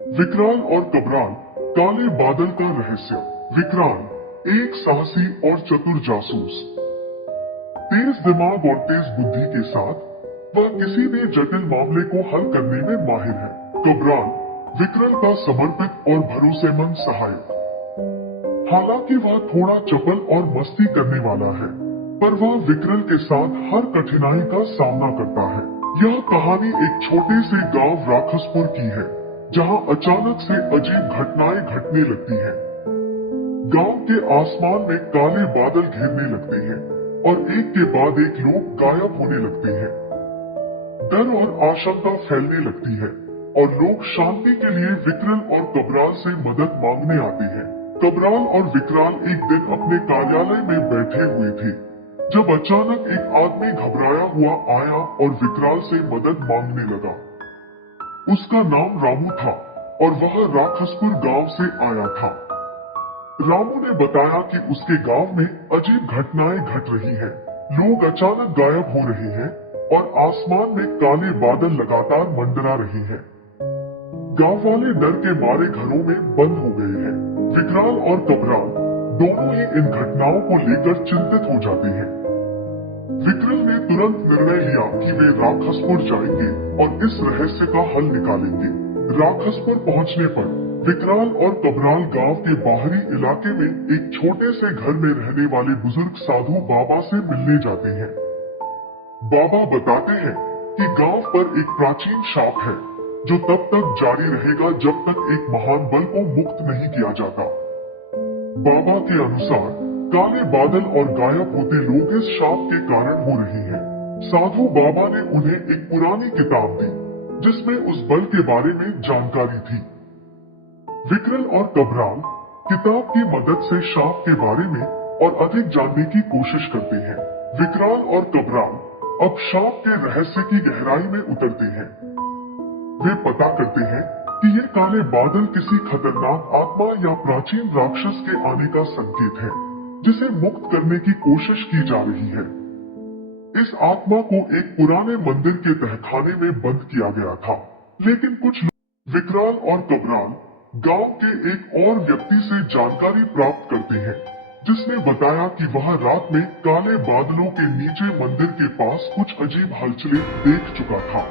विकराल और कबराल, काले बादल का रहस्य। विकराल एक साहसी और चतुर जासूस, तेज दिमाग और तेज बुद्धि के साथ वह किसी भी जटिल मामले को हल करने में माहिर है। कबराल विकराल का समर्पित और भरोसेमंद सहायक। हालांकि वह थोड़ा चपल और मस्ती करने वाला है, पर वह विकराल के साथ हर कठिनाई का सामना करता है। यह कहानी एक छोटे से गांव राक्षसपुर की है, जहां अचानक से अजीब घटनाएं घटने लगती हैं। गांव के आसमान में काले बादल घेरने लगते हैं और एक के बाद एक लोग गायब होने लगते हैं। डर और आशंका फैलने लगती है और लोग शांति के लिए विकराल और कबराल से मदद मांगने आते हैं। कबराल और विकराल एक दिन अपने कार्यालय में बैठे हुए थे, जब अचानक एक आदमी घबराया हुआ आया और विकराल से मदद मांगने लगा। उसका नाम रामू था और वह राक्षसपुर गांव से आया था। रामू ने बताया कि उसके गांव में अजीब घटनाएं घट रही हैं। लोग अचानक गायब हो रहे हैं और आसमान में काले बादल लगातार मंडरा रहे हैं। गांव वाले डर के मारे घरों में बंद हो गए हैं। विकराल और कबराल दोनों ही इन घटनाओं को लेकर चिंतित हो जाते हैं। विकराल ने तुरंत निर्णय लिया कि वे राक्षसपुर जाएंगे और इस रहस्य का हल निकालेंगे। राक्षसपुर पहुंचने पर विकराल और कबराल गांव के बाहरी इलाके में एक छोटे से घर में रहने वाले बुजुर्ग साधु बाबा से मिलने जाते हैं। बाबा बताते हैं कि गांव पर एक प्राचीन शाप है, जो तब तक जारी रहेगा जब तक एक महान बल को मुक्त नहीं किया जाता। बाबा के अनुसार काले बादल और गायब होते लोग इस शाप के कारण हो रहे हैं। साधु बाबा ने उन्हें एक पुरानी किताब दी, जिसमें उस बल के बारे में जानकारी थी। विकराल और कबराल किताब की मदद से शाप के बारे में और अधिक जानने की कोशिश करते हैं। विकराल और कबराल अब शाप के रहस्य की गहराई में उतरते हैं। वे पता करते हैं कि ये काले बादल किसी खतरनाक आत्मा या प्राचीन राक्षस के आने का संकेत है, जिसे मुक्त करने की कोशिश की जा रही है। इस आत्मा को एक पुराने मंदिर के तहखाने में बंद किया गया था, लेकिन कुछ लोग विकराल और कबराल गांव के एक और व्यक्ति से जानकारी प्राप्त करते हैं, जिसने बताया कि वह रात में काले बादलों के नीचे मंदिर के पास कुछ अजीब हलचलें देख चुका था।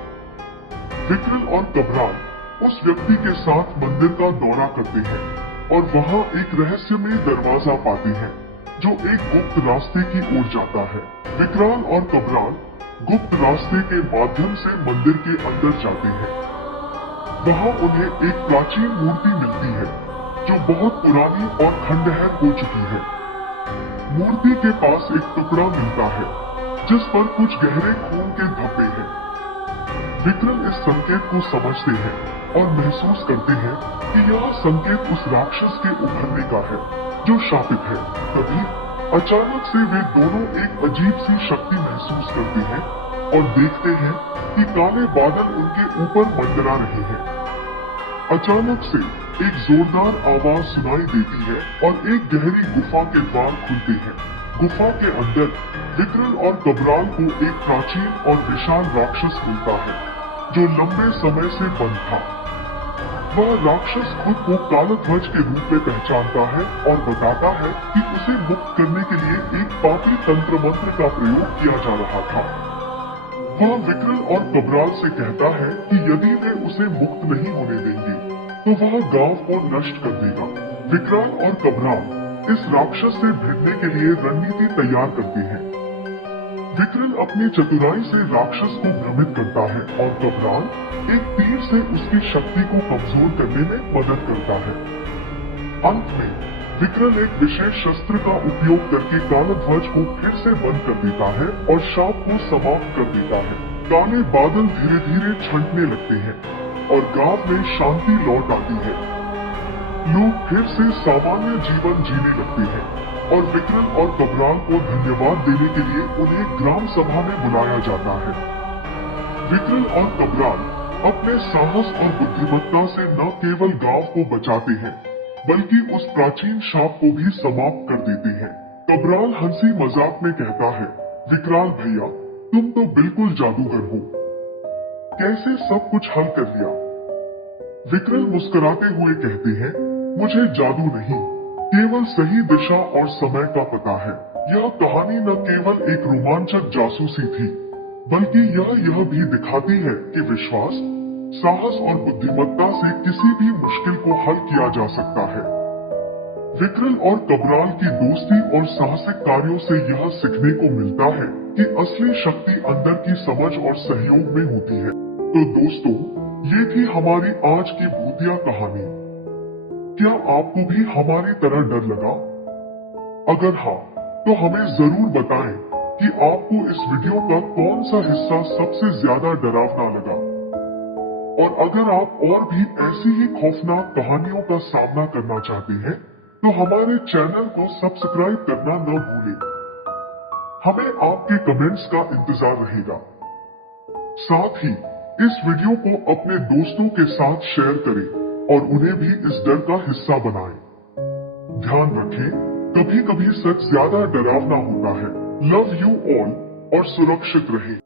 विकराल और कबराल उस व्यक्ति के साथ मंदिर का दौरा करते हैं और वहां एक रहस्यमय दरवाजा पाते हैं, जो एक गुप्त रास्ते की ओर जाता है। विकराल और कबराल गुप्त रास्ते के माध्यम से मंदिर के अंदर जाते हैं। वहां उन्हें एक प्राचीन मूर्ति मिलती है, जो बहुत पुरानी और खंडहर हो चुकी है। मूर्ति के पास एक टुकड़ा मिलता है, जिस पर कुछ गहरे खून के धब्बे हैं। विकराल इस संकेत को समझते हैं और महसूस करते हैं कि यह संकेत उस राक्षस के उभरने का है, जो शापित है। तभी अचानक से वे दोनों एक अजीब सी शक्ति महसूस करते हैं और देखते हैं कि काले बादल उनके ऊपर मंडरा रहे हैं। अचानक से एक जोरदार आवाज सुनाई देती है और एक गहरी गुफा के द्वार खुलते हैं। गुफा के अंदर विकराल और कबराल को एक प्राचीन और विशाल राक्षस मिलता है, जो लंबे समय से बंद था। वह राक्षस खुद को कालध्वज के रूप में पहचानता है और बताता है कि उसे मुक्त करने के लिए एक पापी तंत्र मंत्र का प्रयोग किया जा रहा था। वह विकराल और कबराल से कहता है कि यदि वे उसे मुक्त नहीं होने देंगे, तो वह गांव को नष्ट कर देगा। विकराल और कबराल इस राक्षस से भिड़ने के लिए रणनीति तैयार करते हैं। विकराल अपनी चतुराई से राक्षस को भ्रमित करता है और कबराल एक तीर से उसकी शक्ति को कमजोर करने में मदद करता है। अंत में विकराल एक विशेष शस्त्र का उपयोग करके कालध्वज को फिर से बंद कर देता है और शाप को समाप्त कर देता है। काले बादल धीरे धीरे छंटने लगते हैं और गांव में शांति लौट आती है। लोग फिर से सामान्य जीवन जीने लगते हैं और विकराल और कबराल को धन्यवाद देने के लिए उन्हें ग्राम सभा में बुलाया जाता है। विकराल और कबराल अपने साहस और बुद्धिमत्ता से न केवल गांव को बचाते हैं, बल्कि उस प्राचीन शाप को भी समाप्त कर देते हैं। कबराल हंसी मजाक में कहता है, विकराल भैया, तुम तो बिल्कुल जादूगर हो, कैसे सब कुछ हल कर लिया। विक्रल मुस्कुराते हुए कहते हैं, मुझे जादू नहीं, केवल सही दिशा और समय का पता है। यह कहानी न केवल एक रोमांचक जासूसी थी, बल्कि यह भी दिखाती है कि विश्वास, साहस और बुद्धिमत्ता से किसी भी मुश्किल को हल किया जा सकता है। विक्रल और कबराल की दोस्ती और साहसिक कार्यों से यह सीखने को मिलता है कि असली शक्ति अंदर की समझ और सहयोग में होती है। तो दोस्तों, ये थी हमारी आज की भूतिया कहानी। क्या आपको भी हमारी तरह डर लगा? अगर हाँ, तो हमें जरूर बताएं कि आपको इस वीडियो का कौन सा हिस्सा सबसे ज्यादा डरावना लगा। और अगर आप और भी ऐसी ही खौफनाक कहानियों का सामना करना चाहते हैं, तो हमारे चैनल को सब्सक्राइब करना न भूलें। हमें आपके कमेंट्स का इंतजार रहेगा। साथ ही इस वीडियो को अपने दोस्तों के साथ शेयर करें और उन्हें भी इस डर का हिस्सा बनाएं। ध्यान रखें, कभी कभी सच ज्यादा डरावना होता है। लव यू ऑल और सुरक्षित रहें।